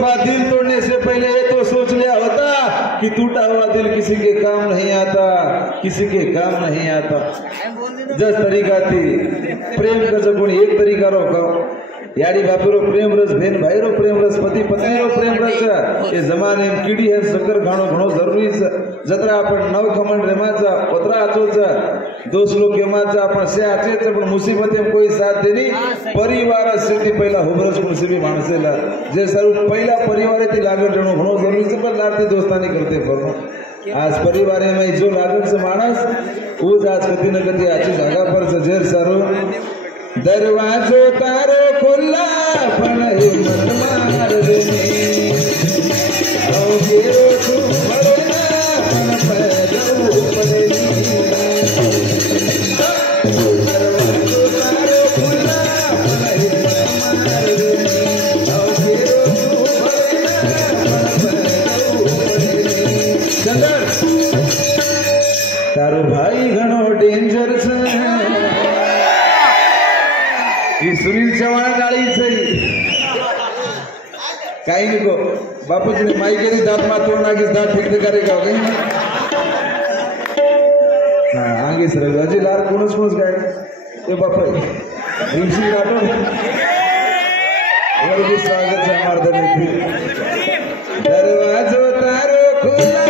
दफा दिल तोड़ने से पहले ये तो सोच लिया होता कि टूटा हुआ दिल किसी के काम नहीं आता, किसी के काम नहीं आता। 10 तरीका थी प्रेम का जो गुण एक तरीका रो यारी बापी रो प्रेम रस, बहन भाई रो प्रेम रस, पति पत्नी रो प्रेम रस। ये जमाने में कीड़ी है शक्कर खाणो घणो जरूरी है। जत्रा आपण नव खमण रेमाचा पत्रा आचोचा दोस्त लोग केमाचा आपण से आचे पण मुसीबतेम कोई साथ देनी परिवार स्थिति पहिला होबरच मुसीबी माणसेला जे सर्व पहिला परिवार ती लागण जणो घणो जरूरी है। पण लाडती दोस्तानी करते फरनो आज परिवार में जो लागण से मानस वो आज कति न कति आची जागा पर जर सारो दरवाजो तारो खुला पण हिम्मत मार देनी ओ गेरो तू बड़ना पण पैदल पड़ेनी दरवाजो तारो खुला पण हिम्मत मार देनी ओ गेरो तू बड़ना पण पैदल पड़ेनी। चंदर तारो भाई घणो डेंजर छे सुनील चौहान गाड़ी काही नको बापूजी ने माई केली दात मातो नागीस दात ठीक करेगा हो गई हां आगे सर अजी लार कोणच गाय ए बापरे भीमसिंह राठोड और भी स्वागत है हमारे दरवाजो तारो खुला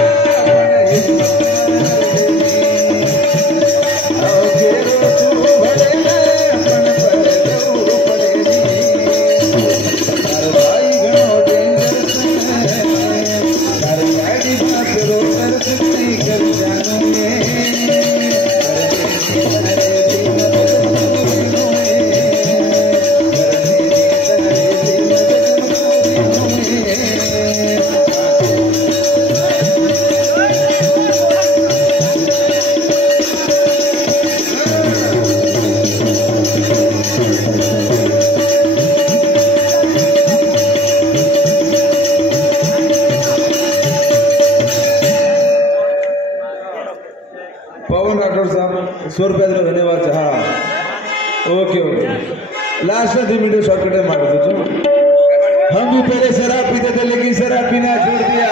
₹100 धन्यवाद। हाँ ओके ओके लास्ट में 2 मिनट शॉर्टकट में मार दो। हम भी पहले शराब पीते थे लेकिन शराब पीना छोड़ दिया।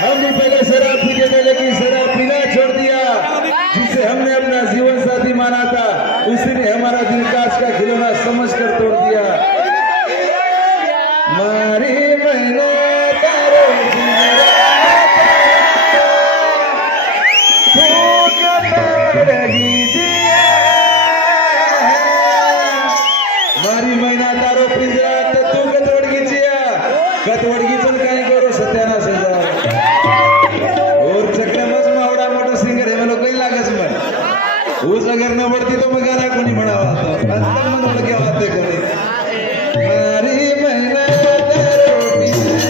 हम भी पहले शराब पीते थे लेकिन शराब पीना छोड़ दिया। जिसे हमने अपना जीवन साथी माना था उसी ने हमारा दिल कांच का खिलौना समझ कर तोड़ दिया। मारी मैंने तारो मारी महिना तारो पिंजरा तो तू कतवडगीचिया कतवडगीचन काय करो सत्यानाश और चक्रमच मावडा मोठा सिंगर है मला काही लागस मन उस अगर न बढ़ती तो मगारा कोणी म्हणावा अंतर मन बोल के बातें कोणी मारी महिना तारो पिंजरा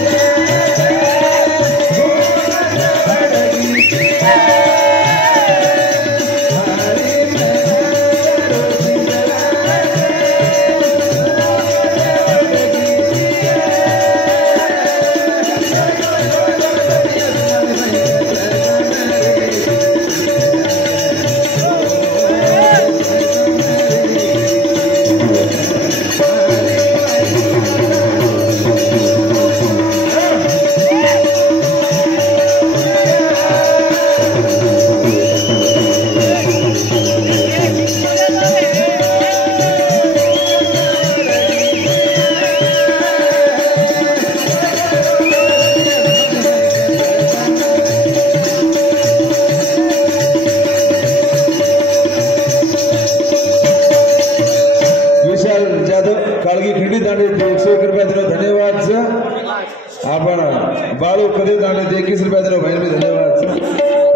बाळू कधी जाणे 21 रुपये दिलो भाई भी धन्यवाद।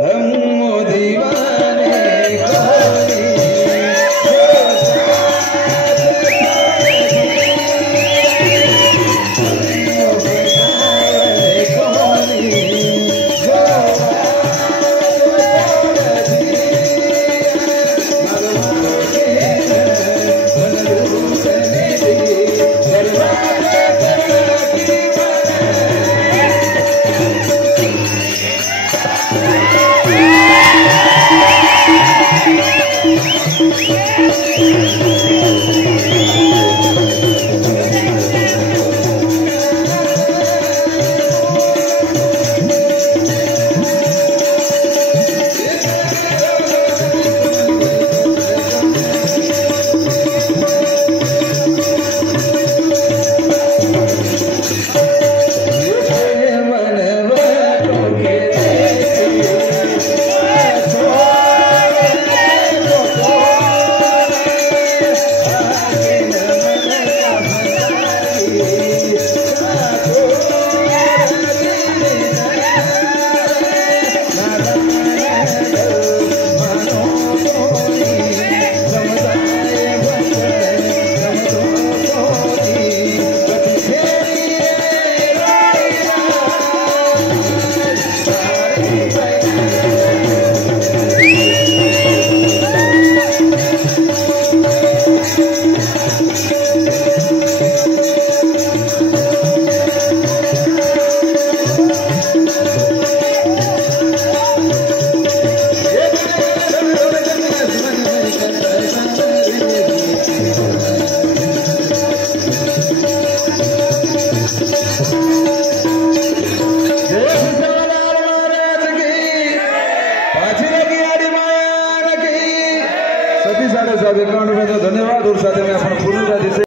हम दीवाने 51 धन्यवाद और साथ में अपन पूर्ण